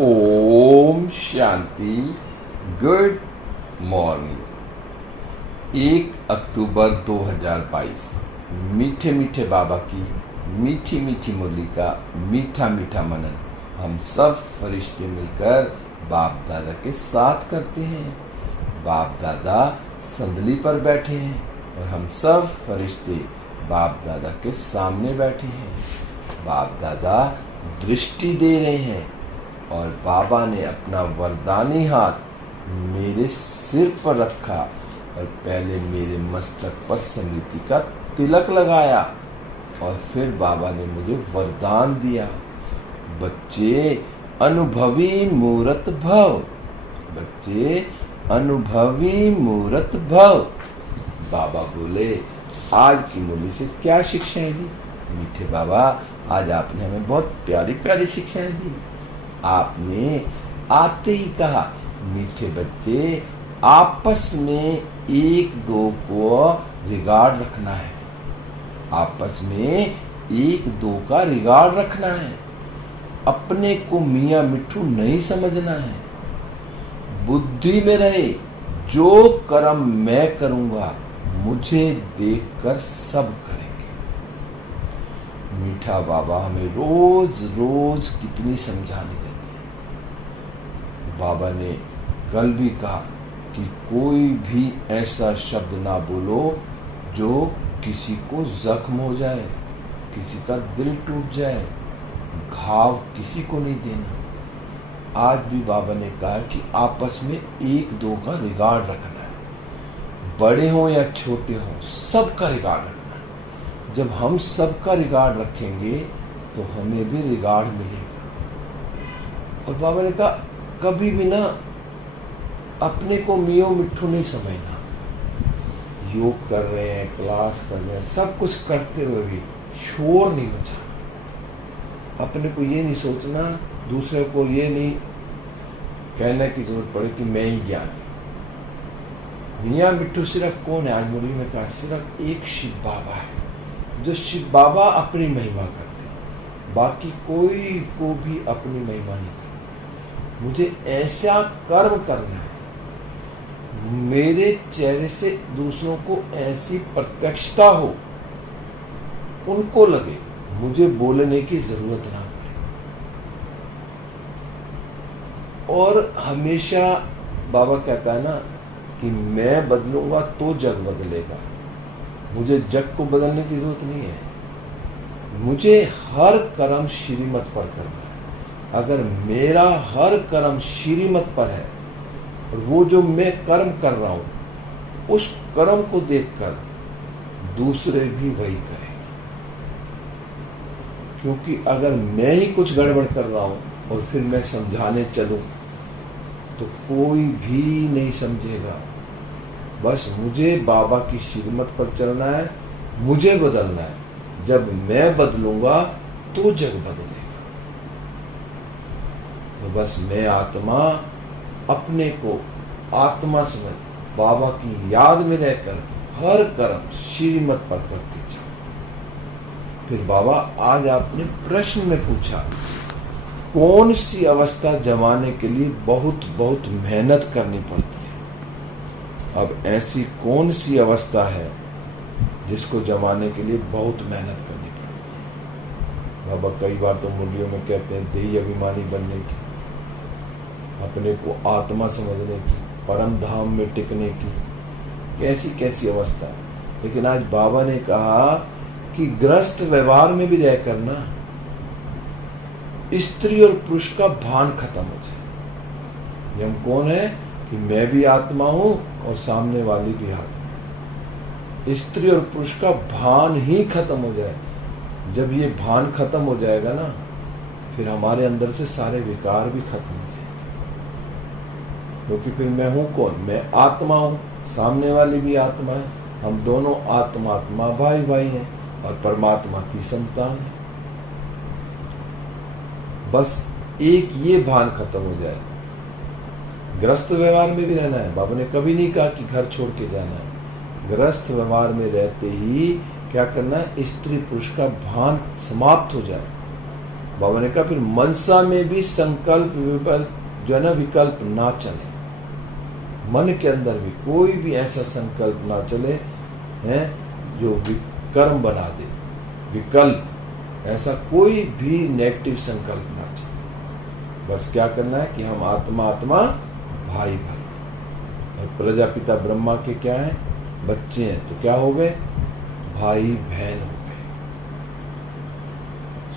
Om Shanti. Good morning. 1 अक्टूबर 2022। मीठे मीठे बाबा की मीठी मीठी मुरली का मीठा मीठा मनन हम सब फरिश्ते मिलकर बाप दादा के साथ करते हैं। बाप दादा संदली पर बैठे हैं और हम सब फरिश्ते बाप दादा के सामने बैठे हैं। बाप दादा दृष्टि दे रहे हैं और बाबा ने अपना वरदानी हाथ मेरे सिर पर रखा और पहले मेरे मस्तक पर स्मृति का तिलक लगाया और फिर बाबा ने मुझे वरदान दिया, बच्चे अनुभवी मूरत भव, बच्चे अनुभवी मूरत भव। बाबा बोले, आज की मुरली से क्या शिक्षाएं दी? मीठे बाबा, आज आपने हमें बहुत प्यारी प्यारी शिक्षाएं दी। आपने आते ही कहा, मीठे बच्चे आपस में एक दो को रिगार्ड रखना है, आपस में एक दो का रिगार्ड रखना है, अपने को मियां मिट्ठू नहीं समझना है। बुद्धि में रहे, जो कर्म मैं करूंगा मुझे देखकर सब करेंगे। मीठा बाबा हमें रोज रोज कितनी समझाने देते हैं। बाबा ने कल भी कहा कि कोई भी ऐसा शब्द ना बोलो जो किसी को जख्म हो जाए, किसी का दिल टूट जाए, घाव किसी को नहीं देना। आज भी बाबा ने कहा कि आपस में एक दो का रिगार्ड रखना है, बड़े हो या छोटे हो सबका रिगार्ड रखना है। जब हम सबका रिगार्ड रखेंगे तो हमें भी रिगार्ड मिलेगा। और बाबा ने कहा, कभी भी ना अपने को मियों मिट्ठू नहीं समझना। योग कर रहे हैं, क्लास कर रहे हैं, सब कुछ करते हुए भी शोर नहीं मचाना। अपने को ये नहीं सोचना, दूसरे को ये नहीं कहने की जरूरत पड़े कि मैं ही ज्ञानी। मियां मिट्ठू सिर्फ कौन है? आज मुरली में कहा, सिर्फ एक शिव बाबा है जो शिव बाबा अपनी महिमा करते हैं, बाकी कोई को भी अपनी महिमा नहीं करते। मुझे ऐसा कर्म करना है, मेरे चेहरे से दूसरों को ऐसी प्रत्यक्षता हो, उनको लगे मुझे बोलने की जरूरत ना पड़े। और हमेशा बाबा कहता है ना कि मैं बदलूंगा तो जग बदलेगा। मुझे जग को बदलने की जरूरत नहीं है, मुझे हर कर्म श्रीमत पर करना है। अगर मेरा हर कर्म श्रीमत पर है और वो जो मैं कर्म कर रहा हूं उस कर्म को देखकर दूसरे भी वही करेंगे। क्योंकि अगर मैं ही कुछ गड़बड़ कर रहा हूं और फिर मैं समझाने चलूं तो कोई भी नहीं समझेगा। बस मुझे बाबा की श्रीमत पर चलना है, मुझे बदलना है। जब मैं बदलूंगा तो जग बदलेगा। तो बस मैं आत्मा अपने को आत्मा समझ बाबा की याद में रहकर हर कर्म श्रीमत पर करते जाओ। फिर बाबा, आज आपने प्रश्न में पूछा, कौन सी अवस्था जमाने के लिए बहुत बहुत मेहनत करनी पड़ती है? अब ऐसी कौन सी अवस्था है जिसको जमाने के लिए बहुत मेहनत करनी पड़ती है? बाबा कई बार तो मुरलियों में कहते हैं देही अभिमानी बनने की, अपने को आत्मा समझने की, परम धाम में टिकने की, कैसी कैसी अवस्था। लेकिन आज बाबा ने कहा कि गृहस्थ व्यवहार में भी रहकर ना स्त्री और पुरुष का भान खत्म हो जाए। ये हम कौन है कि मैं भी आत्मा हूं और सामने वाली भी आत्मा। स्त्री और पुरुष का भान ही खत्म हो जाए। जब ये भान खत्म हो जाएगा ना, फिर हमारे अंदर से सारे विकार भी खत्म हो जाएंगे। क्योंकि फिर मैं हूं कौन? मैं आत्मा हूं, सामने वाली भी आत्मा है, हम दोनों आत्मा भाई भाई हैं और परमात्मा की संतान है। बस एक ये भान खत्म हो जाए। गृहस्थ व्यवहार में भी रहना है। बाबा ने कभी नहीं कहा कि घर छोड़ के जाना है। गृहस्थ व्यवहार में रहते ही क्या करना है? स्त्री पुरुष का भान समाप्त हो जाए। बाबा ने कहा फिर मनसा में भी संकल्प विकल्प जो है ना विकल्प ना चले, मन के अंदर भी कोई भी ऐसा संकल्प ना चले है जो कर्म बना दे, विकल्प ऐसा कोई भी नेगेटिव संकल्प ना चले। बस क्या करना है कि हम आत्मा आत्मा भाई भाई, और प्रजापिता ब्रह्मा के क्या है बच्चे हैं, तो क्या हो गए भाई बहन हो गए।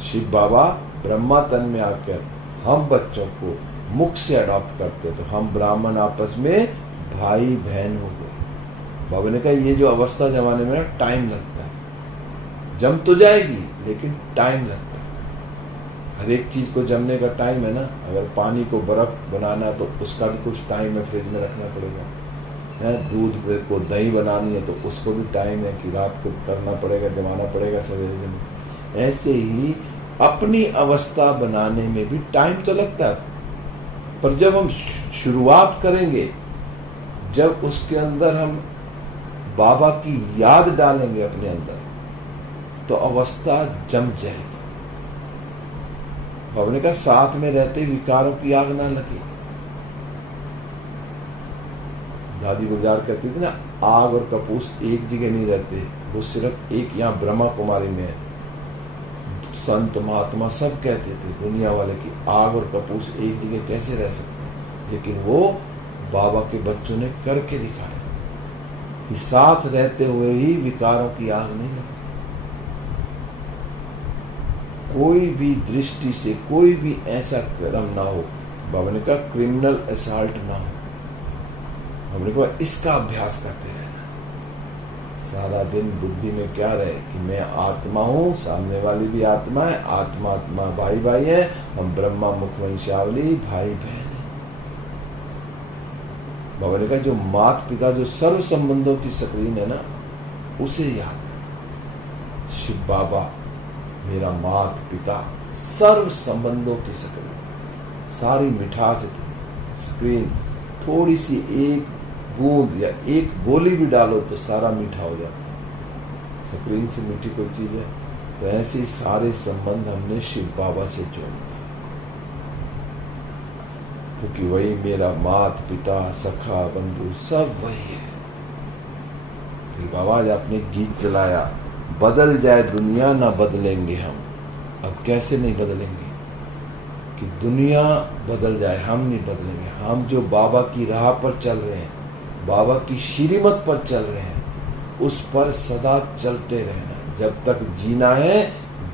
शिव बाबा ब्रह्मा तन में आकर हम बच्चों को मुख से अडॉप्ट करते, तो हम ब्राह्मण आपस में भाई बहन हो गए। बाबा ने कहा ये जो अवस्था जमाने में टाइम लगता है, जम तो जाएगी लेकिन टाइम लगता है। हर एक चीज को जमने का टाइम है ना, अगर पानी को बर्फ बनाना है तो उसका भी कुछ टाइम है, फ्रिज में रखना पड़ेगा है। दूध को दही बनानी है तो उसको भी टाइम है कि रात को करना पड़ेगा, जमाना पड़ेगा सवेरे में। ऐसे ही अपनी अवस्था बनाने में भी टाइम तो लगता है, पर जब हम शुरुआत करेंगे, जब उसके अंदर हम बाबा की याद डालेंगे अपने अंदर, तो अवस्था जम जाएगी। बाबा ने कहा साथ में रहते विकारों की आग ना लगे। दादी गुलजार कहती थी ना, आग और कपूस एक जगह नहीं रहते, वो सिर्फ एक यहाँ ब्रह्मा कुमारी में है। संत महात्मा सब कहते थे दुनिया वाले की आग और कपूस एक जगह कैसे रह सकते हैं, लेकिन वो बाबा के बच्चों ने करके दिखाया कि साथ रहते हुए ही विकारों की आग नहीं लगती। कोई भी दृष्टि से कोई भी ऐसा कर्म ना हो, बाबा ने कहा क्रिमिनल असॉल्ट ना हो। बाबा ने कहा इसका अभ्यास करते रहना। सारा दिन बुद्धि में क्या रहे कि मैं आत्मा हूं, सामने वाली भी आत्मा है, आत्मा आत्मा भाई भाई है, हम ब्रह्मा मुख वंशावली भाई बहन है। बाबा ने कहा जो माता पिता जो सर्व संबंधों की स्क्रीन है ना, उसे याद कर। शिव बाबा मेरा माता पिता सर्व संबंधों की स्क्रीन, सारी मिठास स्क्रीन, थोड़ी सी एक बूंद या एक गोली भी डालो तो सारा मीठा हो जाता है। स्क्रीन से मीठी कोई चीज है, तो ऐसे ही सारे संबंध हमने शिव बाबा से जोड़े, क्योंकि वही मेरा माता पिता सखा बंधु सब वही है। फिर बाबा आज आपने गीत चलाया, बदल जाए दुनिया ना बदलेंगे हम। अब कैसे नहीं बदलेंगे कि दुनिया बदल जाए, हम नहीं बदलेंगे। हम जो बाबा की राह पर चल रहे हैं, बाबा की श्रीमत पर चल रहे हैं, उस पर सदा चलते रहना। जब तक जीना है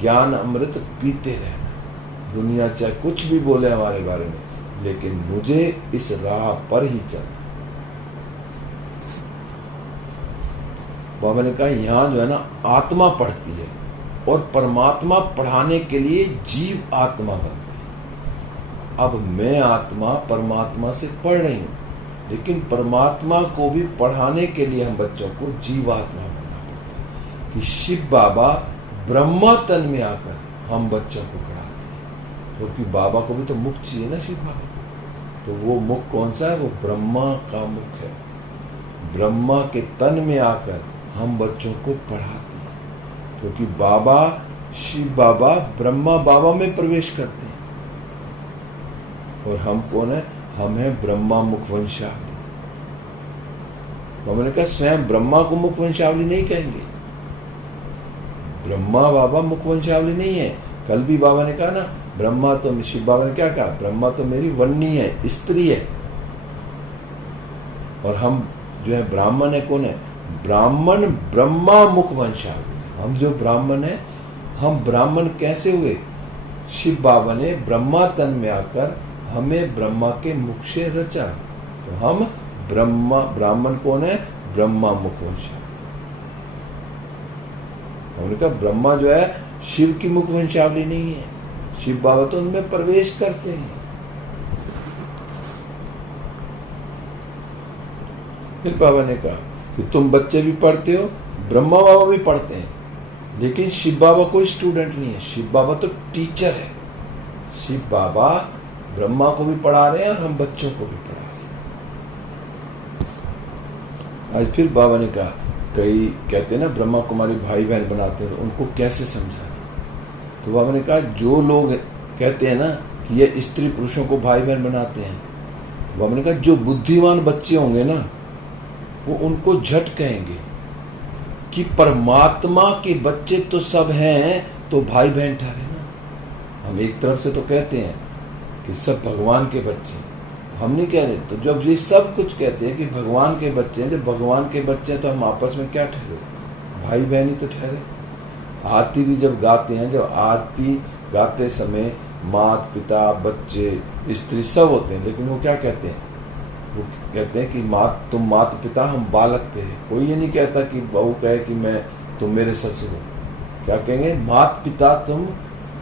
ज्ञान अमृत पीते रहना। दुनिया चाहे कुछ भी बोले हमारे बारे में, लेकिन मुझे इस राह पर ही चलना। बाबा ने कहा यहाँ जो है ना आत्मा पढ़ती है, और परमात्मा पढ़ाने के लिए जीव आत्मा बनती है। अब मैं आत्मा परमात्मा से पढ़ रही हूं, लेकिन परमात्मा को भी पढ़ाने के लिए हम बच्चों को जीवात्मा बनना पड़ता है कि शिव बाबा ब्रह्मा तन में आकर हम बच्चों को पढ़ाते हैं, क्योंकि बाबा को भी तो मुख चाहिए ना शिव बाबा। तो वो मुख कौन सा है? वो ब्रह्मा का मुख है। ब्रह्मा के तन में आकर हम बच्चों को पढ़ाते हैं, क्योंकि बाबा शिव बाबा ब्रह्मा बाबा में प्रवेश करते हैं। और हम कौन है? हम है ब्रह्मा मुख वंशावली। हमने कहा स्वयं ब्रह्मा को मुख वंशावली नहीं कहेंगे, ब्रह्मा बाबा मुख वंशावली नहीं है। कल भी बाबा ने कहा ना, ब्रह्मा तो शिव बाबा ने क्या कहा? ब्रह्मा तो मेरी वन्नी है, स्त्री है, और हम जो है ब्राह्मण है, कौन है? ब्राह्मण ब्रह्मा मुख वंशावली। हम जो ब्राह्मण है, हम ब्राह्मण कैसे हुए? शिव बाबा ने ब्रह्मा तन में आकर हमें ब्रह्मा के मुख से रचा, तो हम ब्रह्मा ब्राह्मण कौन है? ब्रह्मा मुख वंशावली। हमने कहा ब्रह्मा जो है शिव की मुख वंशावली नहीं है, शिव बाबा तो उनमें प्रवेश करते हैं। फिर बाबा ने कहा कि तुम बच्चे भी पढ़ते हो, ब्रह्मा बाबा भी पढ़ते हैं, लेकिन शिव बाबा कोई स्टूडेंट नहीं है, शिव बाबा तो टीचर है। शिव बाबा ब्रह्मा को भी पढ़ा रहे हैं और हम बच्चों को भी पढ़ा रहे हैं। आज फिर बाबा ने कहा, कई कहते हैं ना ब्रह्मा कुमारी भाई बहन बनाते हैं, तो उनको कैसे समझाएं? तो बाबा ने कहा जो लोग कहते हैं ना कि ये स्त्री पुरुषों को भाई बहन बनाते हैं। बाबा ने कहा जो बुद्धिमान बच्चे होंगे ना वो उनको झट कहेंगे कि परमात्मा के बच्चे तो सब हैं, तो भाई बहन ठहरे ना। हम एक तरफ से तो कहते हैं कि सब भगवान के बच्चे, हम नहीं कह रहे। तो जब ये सब कुछ कहते हैं कि भगवान के बच्चे हैं, जब भगवान के बच्चे हैं तो हम आपस में क्या ठहरे? भाई बहन ही तो ठहरे। आरती भी जब गाते हैं, जब आरती गाते समय माता पिता बच्चे स्त्री सब होते हैं, लेकिन वो क्या कहते हैं? वो कहते हैं कि तुम माता पिता हम बालक थे। कोई ये नहीं कहता कि बहू कहे कि तुम मेरे ससुर हो। क्या कहेंगे? माता पिता तुम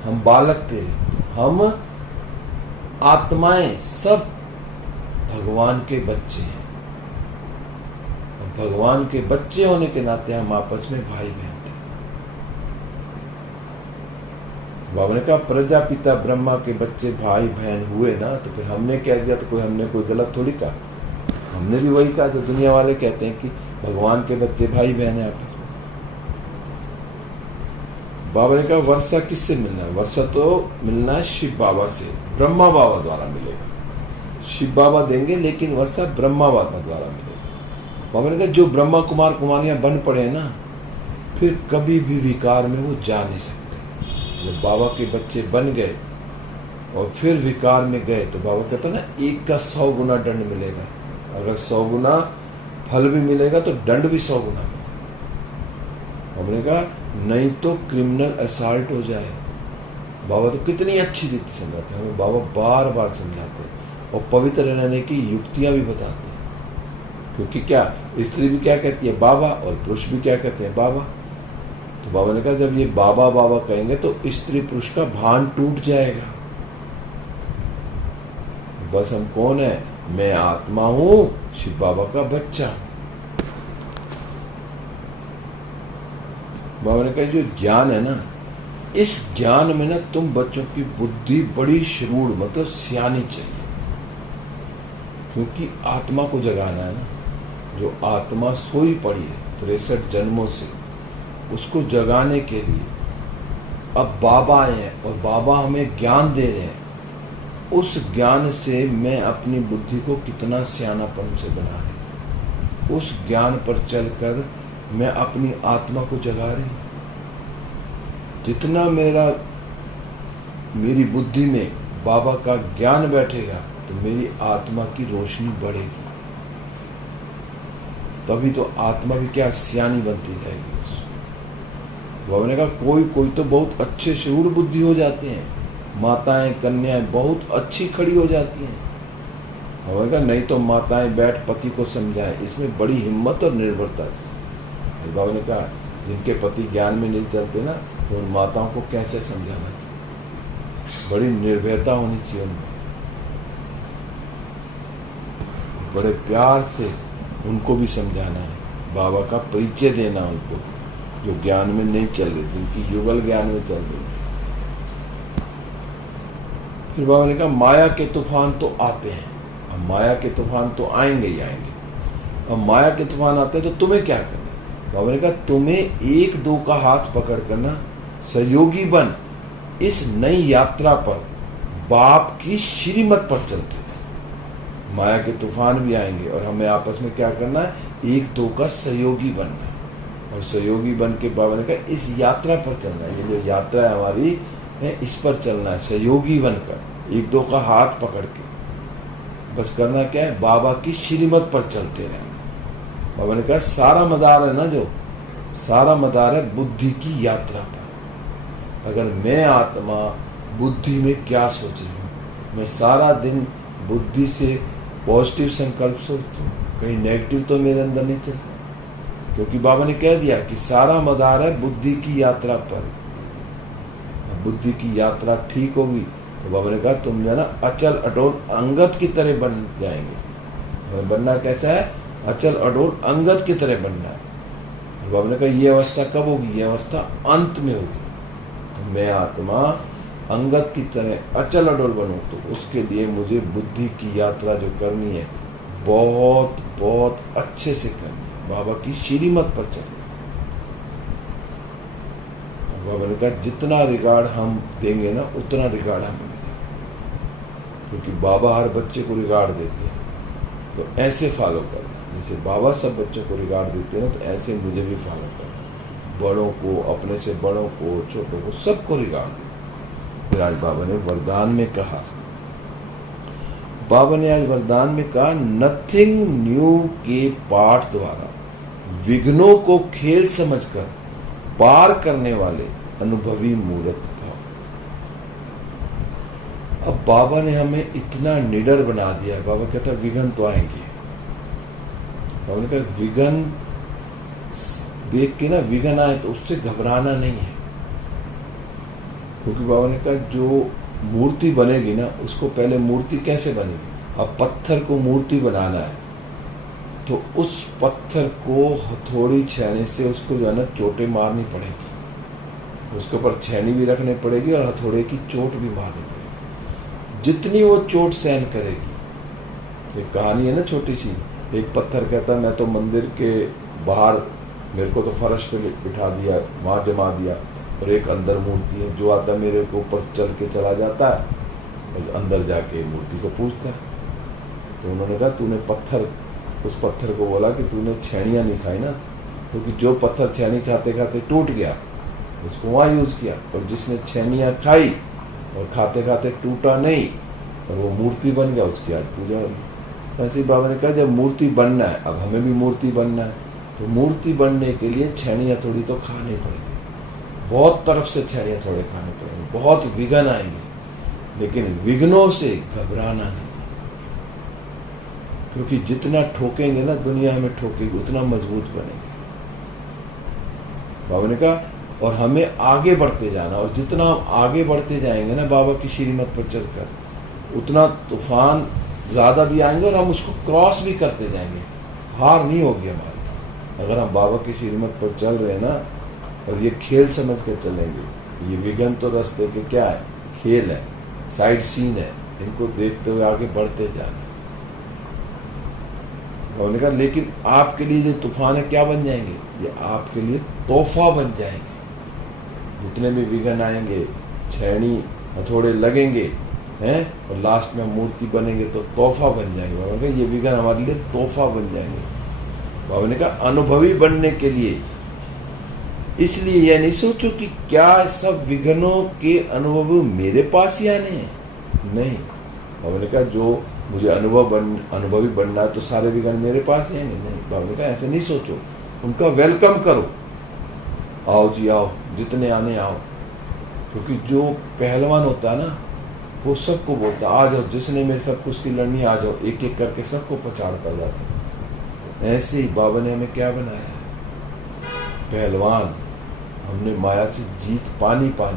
हम बालक थे, हम आत्माएं सब भगवान के बच्चे हैं। भगवान के बच्चे होने के नाते हम आपस में भाई बहन थे। बाबा ने कहा प्रजापिता ब्रह्मा के बच्चे भाई बहन हुए ना, तो फिर हमने कह दिया तो हमने कोई गलत थोड़ी कहा। हमने भी वही कहा जो दुनिया वाले कहते हैं कि भगवान के बच्चे भाई बहन है आपस में। बाबा ने कहा वर्षा किससे मिलना है? वर्षा तो मिलना है शिव बाबा से, ब्रह्मा बाबा द्वारा मिलेगा। शिव बाबा देंगे, लेकिन वर्षा ब्रह्मा बाबा द्वारा मिलेगा। बाबा ने कहा जो ब्रह्मा कुमार कुमारियां बन पड़े हैं ना, फिर कभी भी विकार में वो जा नहीं सकते। जब बाबा के बच्चे बन गए और फिर विकार में गए तो बाबा कहता ना 1 का 100 गुना दंड मिलेगा। अगर 100 गुना फल भी मिलेगा तो दंड भी 100 गुना मिलेगा। हमने कहा नहीं तो क्रिमिनल असॉल्ट हो जाए। बाबा तो कितनी अच्छी रीति समझाते हैं, हमें बाबा बार बार समझाते हैं और पवित्र रहने की युक्तियां भी बताते हैं। क्योंकि क्या स्त्री भी क्या कहती है? बाबा, और पुरुष भी क्या कहते हैं? बाबा। तो बाबा ने कहा जब ये बाबा बाबा कहेंगे तो स्त्री पुरुष का भान टूट जाएगा। बस हम कौन है? मैं आत्मा हूं, शिव बाबा का बच्चा। बाबा ने कहा जो ज्ञान है ना, इस ज्ञान में ना तुम बच्चों की बुद्धि बड़ी श्रूड़ मतलब सियानी चाहिए। क्योंकि आत्मा को जगाना है ना। जो आत्मा सोई पड़ी है 63 जन्मों से, उसको जगाने के लिए अब बाबा आए हैं और बाबा हमें ज्ञान दे रहे हैं। उस ज्ञान से मैं अपनी बुद्धि को कितना सियानापन से बना रही, उस ज्ञान पर चलकर मैं अपनी आत्मा को जगा रही। जितना मेरी बुद्धि में बाबा का ज्ञान बैठेगा तो मेरी आत्मा की रोशनी बढ़ेगी। तभी तो आत्मा भी क्या सियानी बनती जाएगी। बाबा ने कहा कोई तो बहुत अच्छे शूर बुद्धि हो जाते हैं, माताएं कन्याएं बहुत अच्छी खड़ी हो जाती हैं। बाबा ने कहा नहीं तो माताएं बैठ पति को समझाएं, इसमें बड़ी हिम्मत और निर्भरता थी। बाबा ने कहा जिनके पति ज्ञान में नहीं चलते ना, तो उन माताओं को कैसे समझाना चाहिए? बड़ी निर्भयता होनी चाहिए उनमें, बड़े प्यार से उनको भी समझाना है, बाबा का परिचय देना उनको जो ज्ञान में नहीं चल रही, जिनकी युगल ज्ञान में चल रही। फिर बाबा ने कहा माया के तूफान तो आते हैं, अब माया के तूफान तो आएंगे ही आएंगे। अब माया के तूफान आते हैं तो तुम्हें क्या करना? बाबा ने कहा तुम्हें 1-2 का हाथ पकड़ कर ना सहयोगी बन इस नई यात्रा पर बाप की श्रीमत पर चलते हैं। माया के तूफान भी आएंगे और हमें आपस में क्या करना है? 1-2 का सहयोगी बनना है। और सहयोगी बन के बाबा ने कहा इस यात्रा पर चलना है। ये जो यात्रा है हमारी है, इस पर चलना है सहयोगी बनकर, 1-2 का हाथ पकड़ के। बस करना क्या है? बाबा की श्रीमत पर चलते रहना। बाबा ने कहा सारा मदार है ना, जो सारा मदार है बुद्धि की यात्रा पर। अगर मैं आत्मा बुद्धि में क्या सोच रही हूँ, मैं सारा दिन बुद्धि से पॉजिटिव संकल्प सोचता हूँ, कहीं नेगेटिव तो मेरे अंदर नहीं चलता। क्योंकि बाबा ने कह दिया कि सारा मदार है बुद्धि की यात्रा पर। बुद्धि की यात्रा ठीक होगी तो बाबा ने कहा तुम जो है ना अचल अडोल अंगद की तरह बन जाएंगे। बनना कैसा है? अचल अडोल अंगद की तरह बनना है। बाबा ने कहा ये अवस्था कब होगी? ये अवस्था अंत में होगी। मैं आत्मा अंगद की तरह अचल अडोल बनूं, तो उसके लिए मुझे बुद्धि की यात्रा जो करनी है बहुत बहुत अच्छे से करनी है, बाबा की श्रीमत पर चलना। बाबा ने कहा जितना रिगार्ड हम देंगे ना उतना रिगार्ड हमें मिलेगा, क्योंकि बाबा हर बच्चे को रिगार्ड देते हैं। तो ऐसे फॉलो करो, जैसे बाबा सब बच्चों को रिगार्ड देते हैं, तो ऐसे मुझे भी फॉलो करो। बड़ों को, अपने से बड़ों को, छोटों को, सबको रिगार्ड दो। फिर आज बाबा ने वरदान में कहा, बाबा ने आज वरदान में कहा, नथिंग न्यू के पाठ द्वारा विघ्नों को खेल समझकर पार करने वाले अनुभवी मूर्त भाव। अब बाबा ने हमें इतना निडर बना दिया। बाबा कहता है विघ्न तो आएंगे। बाबा ने कहा विघ्न देख के ना, विघ्न आए तो उससे घबराना नहीं है, क्योंकि बाबा ने कहा जो मूर्ति बनेगी ना, उसको पहले मूर्ति कैसे बनेगी। अब पत्थर को मूर्ति बनाना है तो उस पत्थर को हथौड़ी छेने से उसको जो है ना चोटें मारनी पड़ेगी, उसके ऊपर छेनी भी रखनी पड़ेगी और हथौड़े की चोट भी मारनी पड़ेगी। जितनी वो चोट सहन करेगी, एक कहानी है ना छोटी सी, एक पत्थर कहता है मैं तो मंदिर के बाहर, मेरे को तो फर्श पे बिठा दिया, वहां जमा दिया, और एक अंदर मूर्ति है, जो आता मेरे को ऊपर चल के चला जाता है और अंदर जाके मूर्ति को पूजता है। तो उन्होंने कहा तूने पत्थर, उस पत्थर को बोला कि तूने छेनियाँ नहीं खाई ना, क्योंकि जो पत्थर छेनी खाते खाते टूट गया उसको वहाँ यूज किया, और जिसने छेनियाँ खाई और खाते खाते टूटा नहीं और वो मूर्ति बन गया, उसकी आज पूजा होगी। ऐसे ही बाबा ने कहा जब मूर्ति बनना है, अब हमें भी मूर्ति बनना है, तो मूर्ति बनने के लिए छेनियाँ थोड़ी तो खानी पड़ेगी, बहुत तरफ से छेनियाँ थोड़े खाने पड़ेंगे, बहुत विघ्न आएंगे, लेकिन विघ्नों से घबराना नहीं, क्योंकि जितना ठोकेंगे ना दुनिया हमें ठोकेगी, उतना मजबूत बनेंगे। बाबा ने कहा और हमें आगे बढ़ते जाना, और जितना हम आगे बढ़ते जाएंगे ना बाबा की श्रीमत पर चलकर, उतना तूफान ज्यादा भी आएंगे और हम उसको क्रॉस भी करते जाएंगे, हार नहीं होगी हमारी। अगर हम बाबा की श्रीमत पर चल रहे हैं ना, और ये खेल समझ कर चलेंगे, ये विघ्न तो रास्ते के क्या है, खेल है, साइड सीन है, इनको देखते हुए आगे बढ़ते जाना। उन्होंने कहा लेकिन आपके लिए जो तूफान है क्या बन जाएंगे, ये आपके लिए तोहफा बन जाएंगे। जितने भी विघ्न आएंगे, छेनी हथौड़े लगेंगे हैं, और लास्ट में मूर्ति बनेंगे तो तोहफा बन जाएंगे। बाबा ने कहा ये विघ्न हमारे लिए तोहफा बन जाएंगे। बाबा ने कहा अनुभवी बनने के लिए, इसलिए यह नहीं सोचो कि क्या सब विघ्नों के अनुभव मेरे पास ही आने हैं, नहीं। बाबा ने कहा जो मुझे अनुभवी बनना है तो सारे विघ्न मेरे पास ही आएंगे, नहीं। बाबा ने कहा ऐसे नहीं सोचो, उनका वेलकम करो, आओ जी आओ, जितने आने आओ, क्योंकि जो पहलवान होता है ना वो सबको बोलता आ जाओ, जिसने मेरे साथ कुश्ती लड़नी आ जाओ, एक एक करके सबको पछाड़ता जाता। ऐसे ही बाबा ने हमें क्या बनाया, पहलवान। हमने माया से जीत पानी है,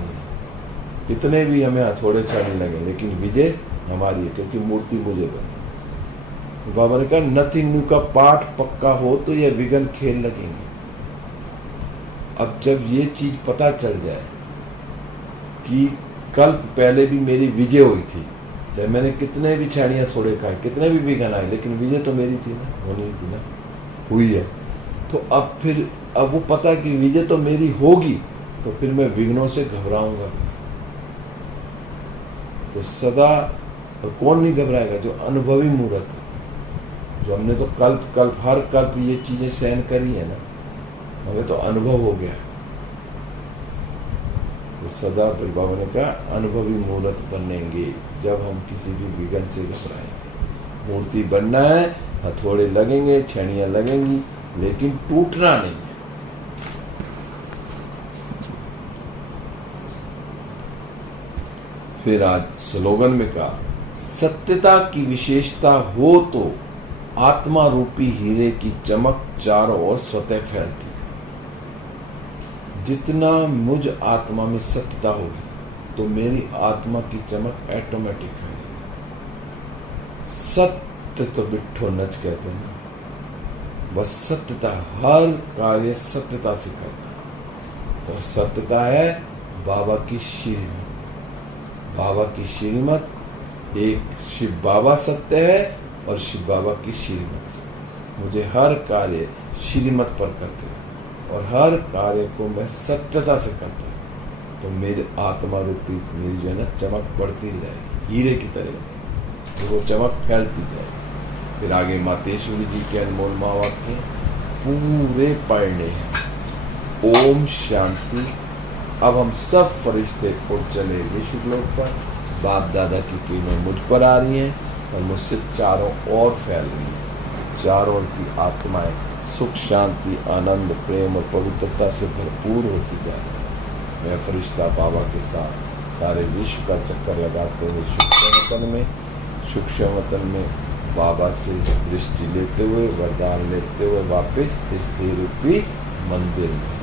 इतने भी हमें हथौड़े छाने लगे, लेकिन विजय हमारी है, क्योंकि मूर्ति मुझे बनी। बाबा ने कहा नथिंग न्यू का पाठ पक्का हो तो ये विघ्न खेल लगेंगे। अब जब ये चीज पता चल जाए कि कल्प पहले भी मेरी विजय हुई थी, जब मैंने कितने भी छेड़ियां थोड़े खाए, कितने भी विघ्न आए, लेकिन विजय तो मेरी थी ना, होनी थी ना, हुई है। तो अब वो पता कि विजय तो मेरी होगी, तो फिर मैं विघ्नों से घबराऊंगा। तो सदा, और कौन नहीं घबराएगा, जो अनुभवी मूर्त है, जो हमने तो कल्प हर कल्प ये चीजें सहन करी है ना, हमें तो अनुभव हो गया। तो सदा बाबा ने कहा अनुभवी मूर्त बनेंगे जब हम किसी भी विघ्न से घबराएंगे। मूर्ति बनना है, हथौड़े लगेंगे, छेड़ियां लगेंगी, लेकिन टूटना नहीं है। फिर आज स्लोगन में कहा सत्यता की विशेषता हो तो आत्मा रूपी हीरे की चमक चारों ओर स्वतः फैलती है। जितना मुझ आत्मा में सत्यता होगी तो मेरी आत्मा की चमक ऑटोमेटिक फैलेगी। सत्य तो बिट्ठो नच कहते हैं, बस सत्यता, हर कार्य सत्यता से करना। और सत्यता है बाबा की श्रीमत। बाबा की श्रीमत, एक शिव बाबा सत्य है और शिव बाबा की श्रीमत सत्य। मुझे हर कार्य श्रीमत पर करते हैं और हर कार्य को मैं सत्यता से करता हूँ। तो मेरे आत्मा रूपी मेरी जो है ना चमक बढ़ती जाएगी, हीरे की तरह, तो वो चमक फैलती जाएगी। फिर आगे मातेश्वरी जी के अनमोल महावाक्य पूरे पढ़ने हैं। ओम शांति। अब हम सब फरिश्ते उठ चले विश्व लोक पर। बाप दादा की किरणें मुझ पर आ रही हैं और मुझसे चारों ओर फैल रही हैं। चारों ओर की आत्माएं सुख, शांति, आनंद, प्रेम और पवित्रता से भरपूर होती जा रही है। मैं फरिश्ता बाबा के साथ सारे विश्व का चक्कर लगाते हुए सूक्ष्म वतन में बाबा से दृष्टि लेते हुए, वरदान लेते हुए वापस स्थिर रूपी मंदिर में